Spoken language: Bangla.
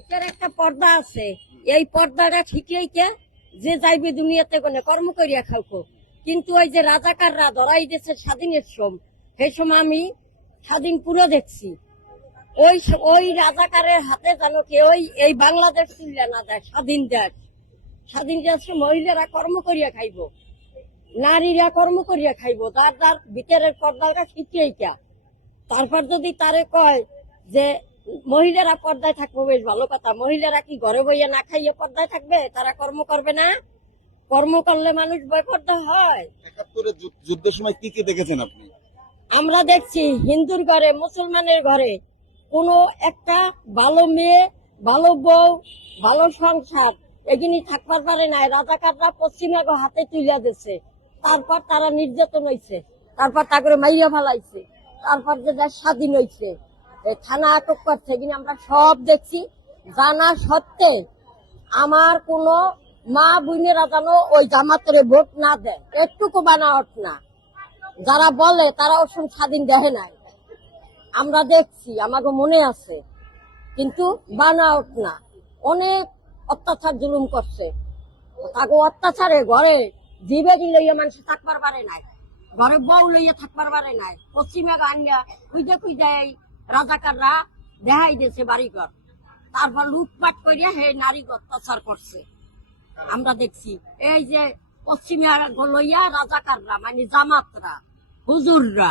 এটার একটা পর্দা আছে, এই পর্দাটা ঠিকই কে যে যাইবে দুনিয়াতে কোনে কর্ম করিয়া খাওকো। কিন্তু ওই যে রাজাকাররা ধরাই দিয়েছে স্বাধীনের সেই সময় আমি স্বাধীন পুরো দেখছি। ওই রাজাকারের হাতে জানো কি ওই এই বাংলাদেশ তুলে না দেয়। স্বাধীন দেশে মহিলারা কর্ম করিয়া খাইব, নারীরা কর্ম করিয়া খাইব, যার ভিতরের পর্দাটা শিখিয়েই কা। তারপর যদি তারে কয় যে মহিলারা পর্দায় থাকবো, বেশ ভালো কথা। মহিলারা কি ঘরে বইয়া না খাইয়ে পর্দায় থাকবে? তারা কর্ম করবে না? কর্ম করলে মানুষ বেপর্দা হয়। ৭১-এর যুদ্ধের সময় কি কি দেখেছেন আপনি? আমরা দেখছি হিন্দুর ঘরে, মুসলমানের ঘরে কোনো একটা ভালো মেয়ে, ভালো বউ, ভালো সংসার এগুলি থাকবার পারে নাই। রাজাকাররা পশ্চিমবঙ্গ হাতে তুলে দিচ্ছে, তারপর তারা নির্যাতন হয়েছে, তারপর তাকে মাইয়া ফেলাইছে, তারপর যে দেশ স্বাধীন হয়েছে, থানা আটক করছে, এগুলি আমরা সব দেখছি। জানা সত্ত্বে আমার কোনো মা বোনেরা যেন ওই জামাতরে ভোট না দেয়, একটুকু বানাওয়াট না। যারা বলে তারা ওসব স্বাধীন দেখে নাই, আমরা দেখছি, আমাকে মনে আছে। কিন্তু বানাওট না, অনেক অত্যাচার জুলুম করছে। তাকে অত্যাচারে ঘরে জীবেরি লইয়া মানুষ থাকবার পারে নাই, ঘরে বউ লইয়া থাকবার পারে নাই। পশ্চিমে গানিয়া খুঁজে এই রাজাকাররা দেখাই দিয়েছে বাড়িঘর, তারপর লুটপাট করিয়া হে নারী অত্যাচার করছে। আমরা দেখছি এই যে পশ্চিমে লইয়া রাজাকাররা মানে জামাতরা, হুজুররা